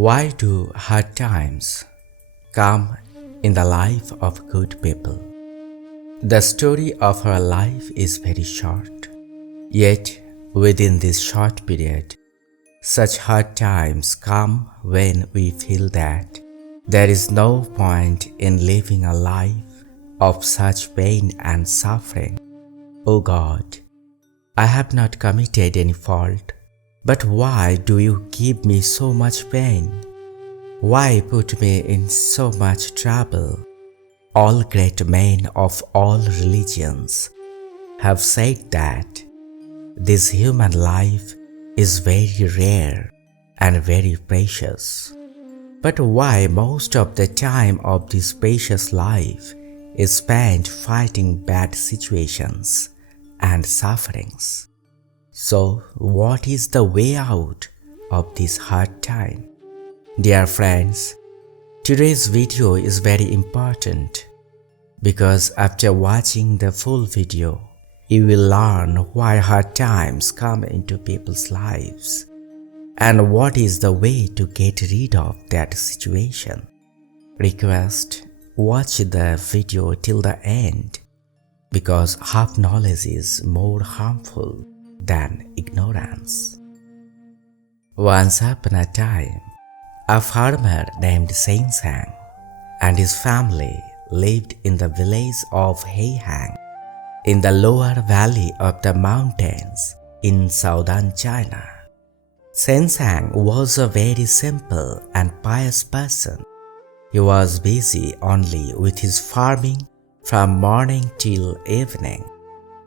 Why do hard times come in the life of good people? The story of our life is very short, yet within this short period, such hard times come when we feel that there is no point in living a life of such pain and suffering. O God, I have not committed any fault, but why do you give me so much pain? Why put me in so much trouble? All great men of all religions have said that this human life is very rare and very precious. But why most of the time of this precious life is spent fighting bad situations and sufferings? So, what is the way out of this hard time? Dear friends, today's video is very important because after watching the full video, you will learn why hard times come into people's lives and what is the way to get rid of that situation. Request, watch the video till the end because half knowledge is more harmful than ignorance. Once upon a time, a farmer named Sang and his family lived in the village of Heihang in the lower valley of the mountains in southern China. Sang was a very simple and pious person. He was busy only with his farming from morning till evening.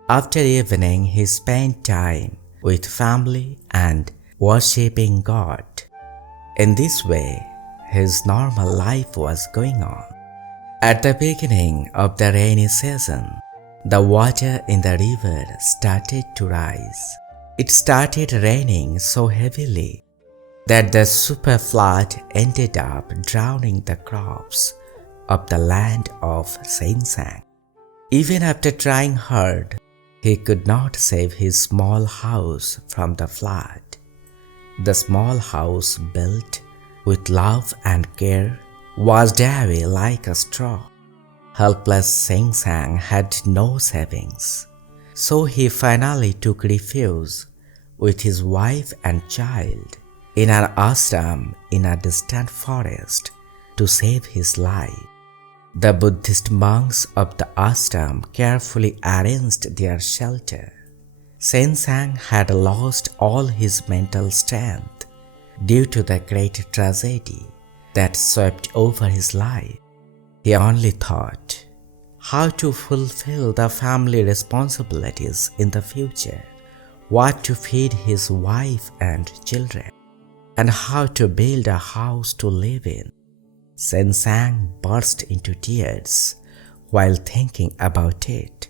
After evening, he spent time with family and worshipping God. In this way, his normal life was going on. At the beginning of the rainy season, the water in the river started to rise. It started raining so heavily that the super flood ended up drowning the crops of the land of Sang. Even after trying hard, he could not save his small house from the flood. The small house built with love and care was dry like a straw. Helpless Sang had no savings, so he finally took refuge with his wife and child in an ashram in a distant forest to save his life. The Buddhist monks of the ashram carefully arranged their shelter. Sang had lost all his mental strength due to the great tragedy that swept over his life. He only thought how to fulfill the family responsibilities in the future, what to feed his wife and children, and how to build a house to live in. Sang burst into tears while thinking about it.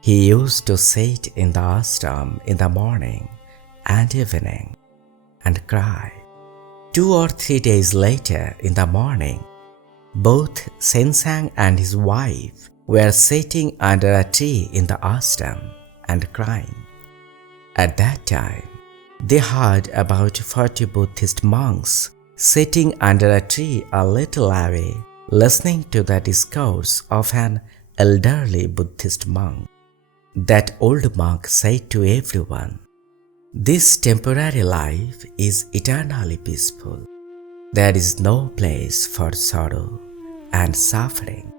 He used to sit in the ashram in the morning and evening and cry. 2 or 3 days later in the morning, both Sang and his wife were sitting under a tree in the ashram and crying. At that time, they heard about 40 Buddhist monks sitting under a tree a little away, listening to the discourse of an elderly Buddhist monk. That old monk said to everyone, "This temporary life is eternally peaceful. There is no place for sorrow and suffering.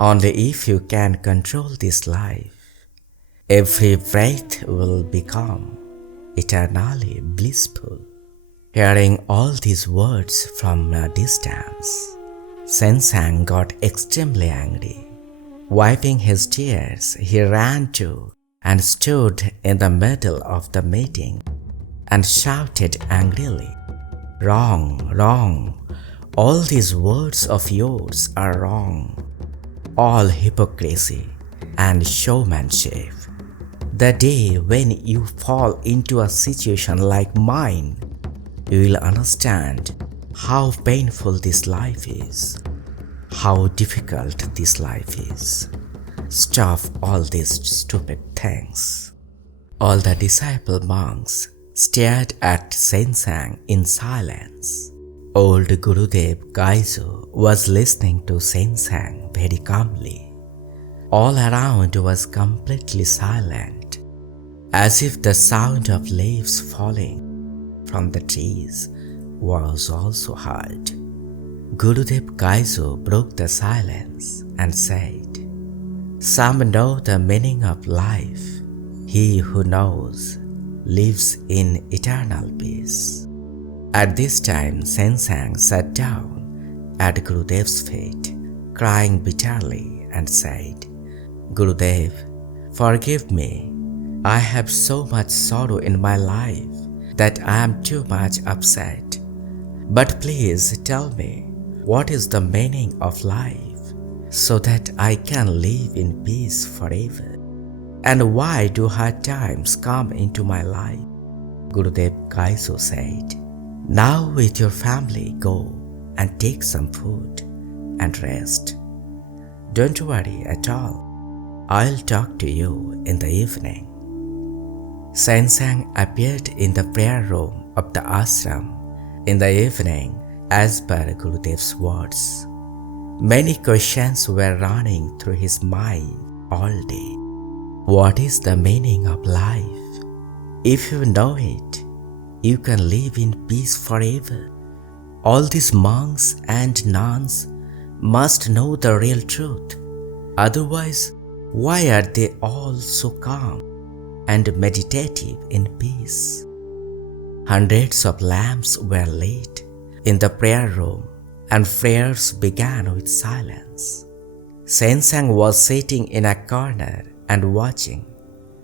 Only if you can control this life, every breath will become eternally blissful." Hearing all these words from a distance, Sang got extremely angry. Wiping his tears, he ran to and stood in the middle of the meeting and shouted angrily, "Wrong, wrong! All these words of yours are wrong. All hypocrisy and showmanship. The day when you fall into a situation like mine, you will understand how painful this life is, how difficult this life is. Stop all these stupid things." All the disciple monks stared at Sang in silence. Old Gurudev Kaiso was listening to Sensang very calmly. All around was completely silent, as if the sound of leaves falling from the trees was also heard. Gurudev Kaiso broke the silence and said, "Some know the meaning of life. He who knows lives in eternal peace." At this time, Sensang sat down at Gurudev's feet, crying bitterly, and said, "Gurudev, forgive me. I have so much sorrow in my life that I am too much upset. But please tell me, what is the meaning of life so that I can live in peace forever? And why do hard times come into my life?" Gurudev Kaiso said, "Now with your family go and take some food and rest. Don't worry at all. I'll talk to you in the evening." Sensang appeared in the prayer room of the ashram in the evening as per Gurudev's words. Many questions were running through his mind all day. What is the meaning of life? If you know it, you can live in peace forever. All these monks and nuns must know the real truth. Otherwise, why are they all so calm and meditative in peace? Hundreds of lamps were lit in the prayer room, and prayers began with silence. Sensang was sitting in a corner and watching.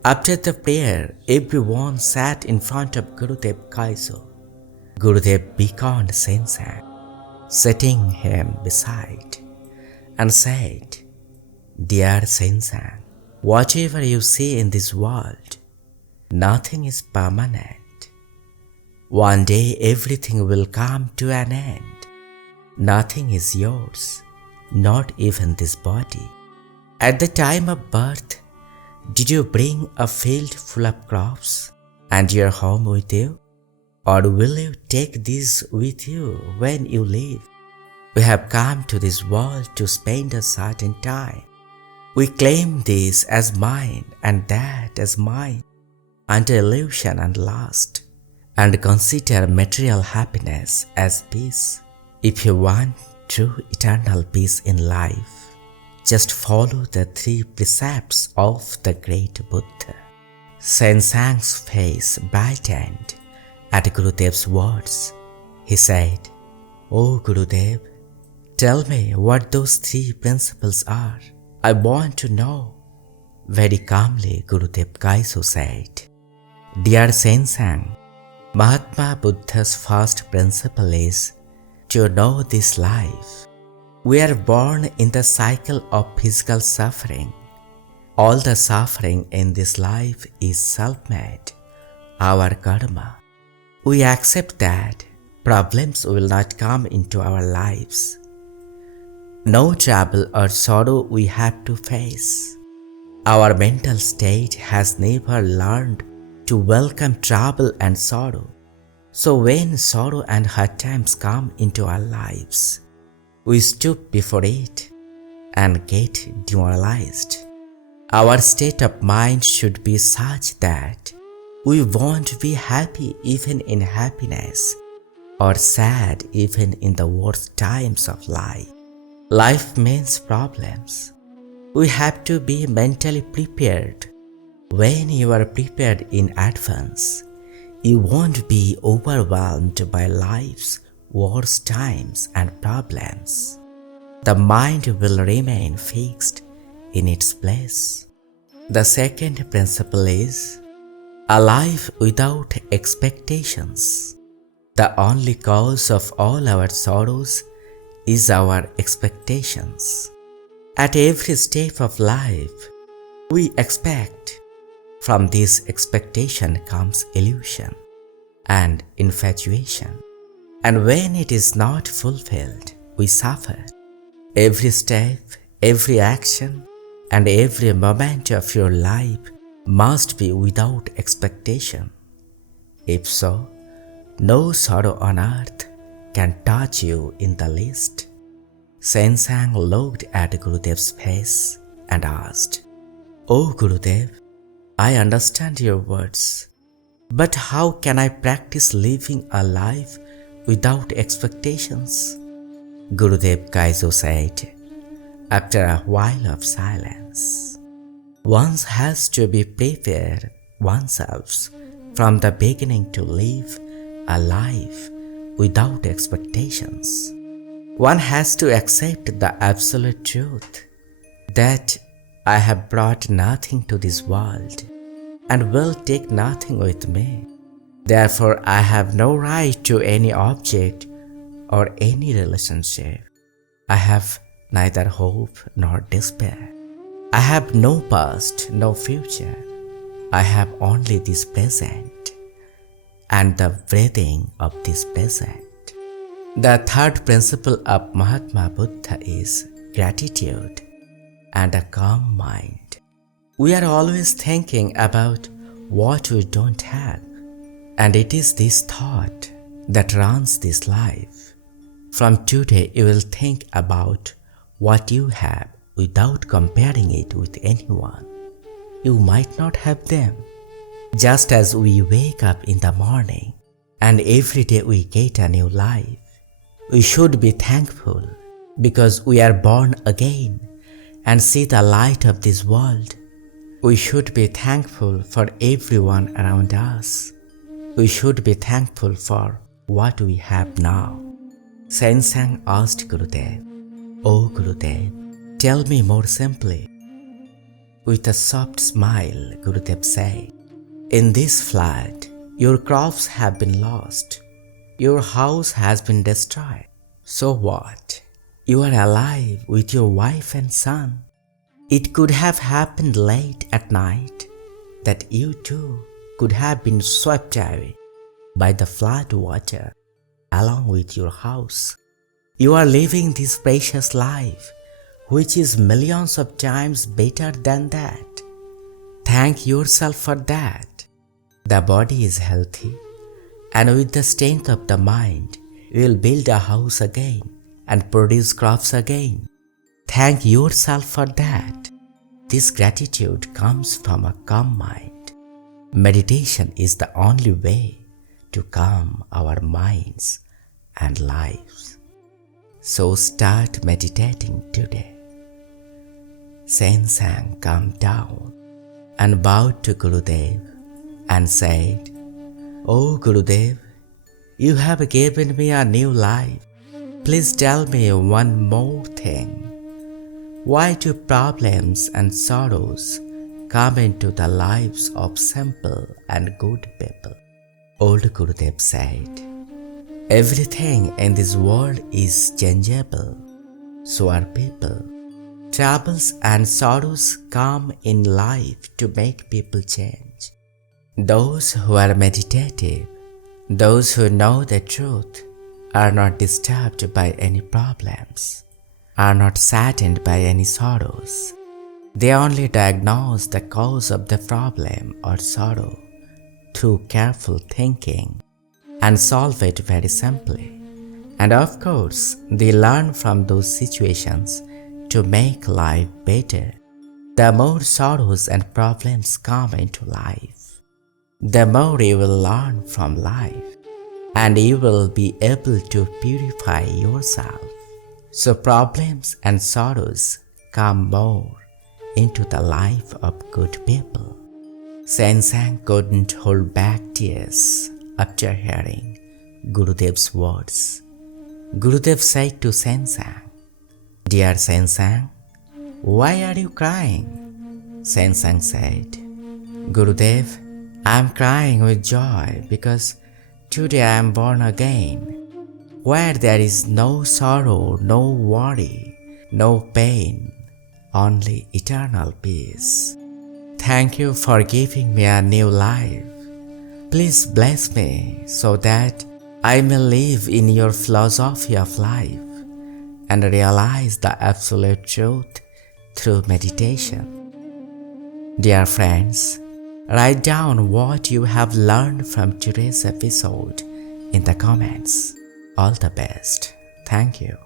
After the prayer, everyone sat in front of Gurudev Kaiso. Gurudev beckoned Sensang, sitting him beside, and said, "Dear Sensang, whatever you see in this world, nothing is permanent. One day everything will come to an end. Nothing is yours, not even this body. At the time of birth, did you bring a field full of crops and your home with you? Or will you take these with you when you leave? We have come to this world to spend a certain time. We claim this as mine and that as mine until illusion and lust, and consider material happiness as peace. If you want true eternal peace in life, just follow the 3 precepts of the great Buddha." Sensang's face brightened at Gurudev's words. He said, "Oh Gurudev, tell me what those 3 principles are. I want to know." Very calmly, Gurudev Kaiso said, "Dear Sensang, Mahatma Buddha's first principle is to know this life. We are born in the cycle of physical suffering. All the suffering in this life is self-made, our karma. We accept that problems will not come into our lives. No trouble or sorrow we have to face. Our mental state has never learned to welcome trouble and sorrow. So when sorrow and hard times come into our lives, we stoop before it and get demoralized. Our state of mind should be such that we won't be happy even in happiness or sad even in the worst times of life. Life means problems. We have to be mentally prepared. When you are prepared in advance, you won't be overwhelmed by life's worst times and problems. The mind will remain fixed in its place." The second principle is a life without expectations. The only cause of all our sorrows is our expectations. At every step of life, we expect. From this expectation comes illusion and infatuation. And when it is not fulfilled, we suffer. Every step, every action, and every moment of your life must be without expectation. If so, no sorrow on earth can touch you in the least. Sensang looked at Gurudev's face and asked, "Oh Gurudev, I understand your words, but how can I practice living a life without expectations?" Gurudev Kaiso said, after a while of silence, "One has to be prepared oneself from the beginning to live a life without expectations. One has to accept the absolute truth that I have brought nothing to this world and will take nothing with me. Therefore, I have no right to any object or any relationship. I have neither hope nor despair. I have no past, no future. I have only this present and the breathing of this present." The third principle of Mahatma Buddha is gratitude and a calm mind. We are always thinking about what we don't have, and it is this thought that runs this life. From today, you will think about what you have without comparing it with anyone. You might not have them. Just as we wake up in the morning and every day we get a new life, we should be thankful because we are born again and see the light of this world. We should be thankful for everyone around us. We should be thankful for what we have now. Sensang asked Gurudev, "Oh Gurudev, tell me more simply." With a soft smile, Gurudev said, "In this flood, your crops have been lost. Your house has been destroyed. So what? You are alive with your wife and son. It could have happened late at night that you too could have been swept away by the flood water along with your house. You are living this precious life, which is millions of times better than that. Thank yourself for that. The body is healthy, and with the strength of the mind, you will build a house again and produce crops again. Thank yourself for that." This gratitude comes from a calm mind. Meditation is the only way to calm our minds and lives. So start meditating today. Sensang calmed down and bowed to Gurudev and said, "Oh Gurudev, you have given me a new life. Please tell me one more thing. Why do problems and sorrows come into the lives of simple and good people?" Old Gurudev said, "Everything in this world is changeable. So are people. Troubles and sorrows come in life to make people change. Those who are meditative, those who know the truth, are not disturbed by any problems, are not saddened by any sorrows. They only diagnose the cause of the problem or sorrow through careful thinking and solve it very simply. And of course, they learn from those situations to make life better. The more sorrows and problems come into life, the more you will learn from life, and you will be able to purify yourself. So problems and sorrows come more into the life of good people." Sensang couldn't hold back tears after hearing Gurudev's words. Gurudev said to Sensang, "Dear Sensang, why are you crying?" Sensang said, "Gurudev, I am crying with joy because today I am born again, where there is no sorrow, no worry, no pain, only eternal peace. Thank you for giving me a new life. Please bless me so that I may live in your philosophy of life and realize the absolute truth through meditation." Dear friends, write down what you have learned from today's episode in the comments. All the best. Thank you.